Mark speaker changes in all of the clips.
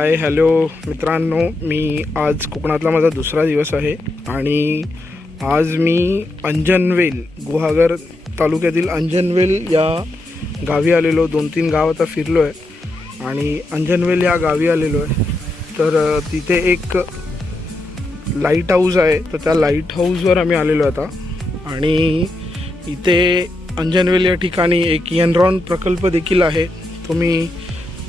Speaker 1: Hi hello मित्रांनो मी आज कोकणातला माझा दुसरा दिवस आहे आणि आज मी अंजनवेल गुहागर तालुक्यातील अंजनवेल या गावी आलेलो. दोन तीन गाव आता फिरलो आहे आणि अंजनवेल या गावी आलेलो आहे. तर तिथे एक लाइट हाऊस आहे. तर त्या लाइट हाऊसवर आम्ही आलेलो आता. आणि इथे अंजनवेल या ठिकाणी एक एनरॉन प्रकल्प देखील आहे. तो मी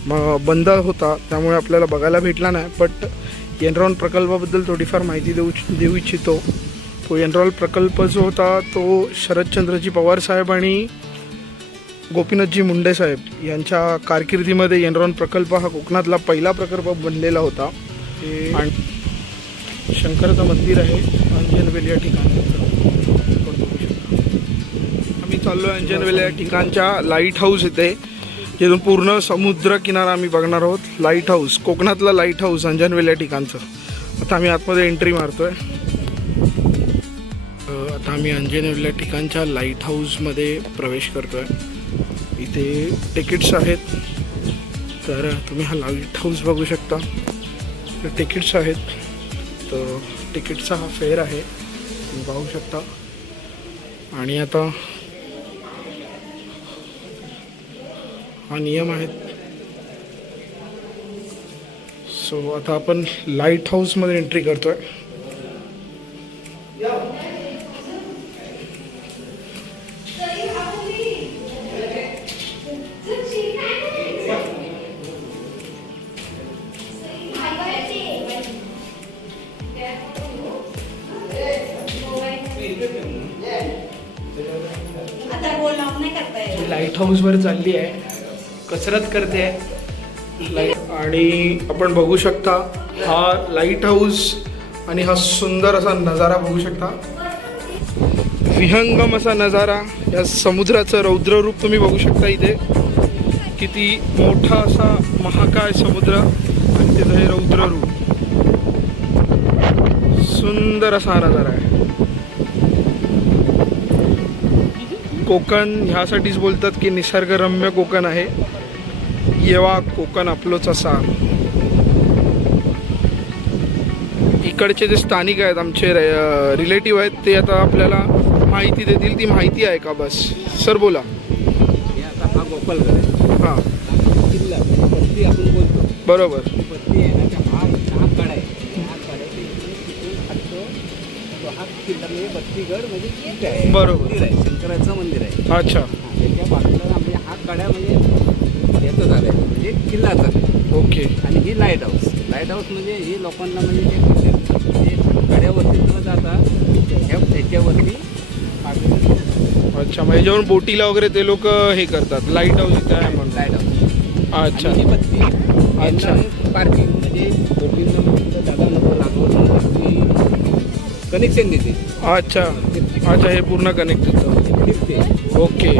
Speaker 1: म बंद होता त्यामुळे आपल्याला बघायला भेटला नाही. बट एनरॉन प्रकल्पाबद्दल थोडीफार माहिती देऊ देऊ इच्छितो. तो एनरॉन प्रकल्प जो होता तो शरदचंद्रजी पवार साहेब आणि गोपीनाथजी मुंडे साहेब यांच्या कारकिर्दीमध्ये एनरॉन प्रकल्प हा कोकणातला पहिला प्रकल्प बनलेला होता. आणि शंकराचं मंदिर आहे अंजनवेल या ठिकाणी. आम्ही चाललो आहे अंजनवेल या ठिकाणच्या लाइट हाऊस इथे. इथून पूर्ण समुद्र किनारा आम्ही बघणार आहोत. लाइट हाऊस कोकणातला लाइट हाऊस अंजनवेल या ठिकाणचं. आता आम्ही आतमध्ये एंट्री मारतोय. आहे आता आम्ही अंजनवेल या ठिकाणच्या लाइट हाऊसमध्ये प्रवेश करतोय. इथे तिकीट्स आहेत. तर तुम्ही हा लाइट हाऊस बघू शकता. तिकीट्स आहेत. तर तिकीटचा हा फेअर आहे. तुम्ही पाहू शकता. आणि आता हा नियम आहेत सो आता आपण लाइट हाऊसमध्ये एंट्री
Speaker 2: करता येत.
Speaker 1: लाइट हाऊसवर चालली आहे. कसरत करते. आहे लाइट आणि आपण बघू शकता हा लाइट हाऊस आणि हा सुंदर असा नजारा बघू शकता. विहंगम असा नजारा या समुद्राचं रौद्ररूप तुम्ही बघू शकता इथे. किती मोठा असा महाकाय समुद्र आणि त्याचं हे रौद्ररूप. सुंदर असा हा नजारा आहे. कोकण ह्यासाठीच बोलतात की निसर्गरम्य कोकण आहे. येवा कोकण आपलोच असा. इकडचे जे स्थानिक आहेत आमचे रिलेटिव्ह आहेत ते आता आपल्याला माहिती देतील. ती माहिती आहे का बस? सर बोला.
Speaker 3: हे गोपालगड आहे.
Speaker 1: हां.
Speaker 3: किल्ला पत्ती आपण बोलतो.
Speaker 1: बरोबर.
Speaker 3: पत्ती आहे ना त्या कडा आहे. हा किल्ला म्हणजे बत्तीगड म्हणजे आहे.
Speaker 1: बरोबर.
Speaker 3: मंदिर आहे शंकराचं मंदिर आहे.
Speaker 1: अच्छा.
Speaker 3: त्याच्या बाजूला म्हणजे हा कडा म्हणजे
Speaker 1: ओके
Speaker 3: आणि ही लाइट हाऊस लाइट हाऊस म्हणजे ही लोकांना म्हणजे ते म्हणजे कड्यावरती न जाता ह्या त्याच्यावरती
Speaker 1: अच्छा म्हणजे जेव्हा बोटीला वगैरे ते लोक हे करतात. लाइट हाऊस इथे आहे म्हणून.
Speaker 3: लाइट हाऊस
Speaker 1: अच्छा
Speaker 3: ही बत्ती.
Speaker 1: अच्छा.
Speaker 3: पार्किंग म्हणजे बोटींना जागा नको लागवड कनेक्शन देते.
Speaker 1: अच्छा. अच्छा हे पूर्ण कनेक्ट होतं. ओके ओके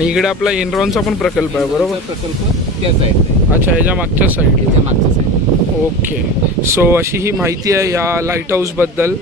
Speaker 1: आणि इकडे आपला एनरॉनचा पण प्रकल्प आहे बरोबर?
Speaker 3: प्रकल्प त्या साईडला
Speaker 1: अच्छा ह्याच्या मागच्या साईड
Speaker 3: त्याच्या मागच्या साईड
Speaker 1: ओके सो अशी ही माहिती आहे या लाइट हाऊसबद्दल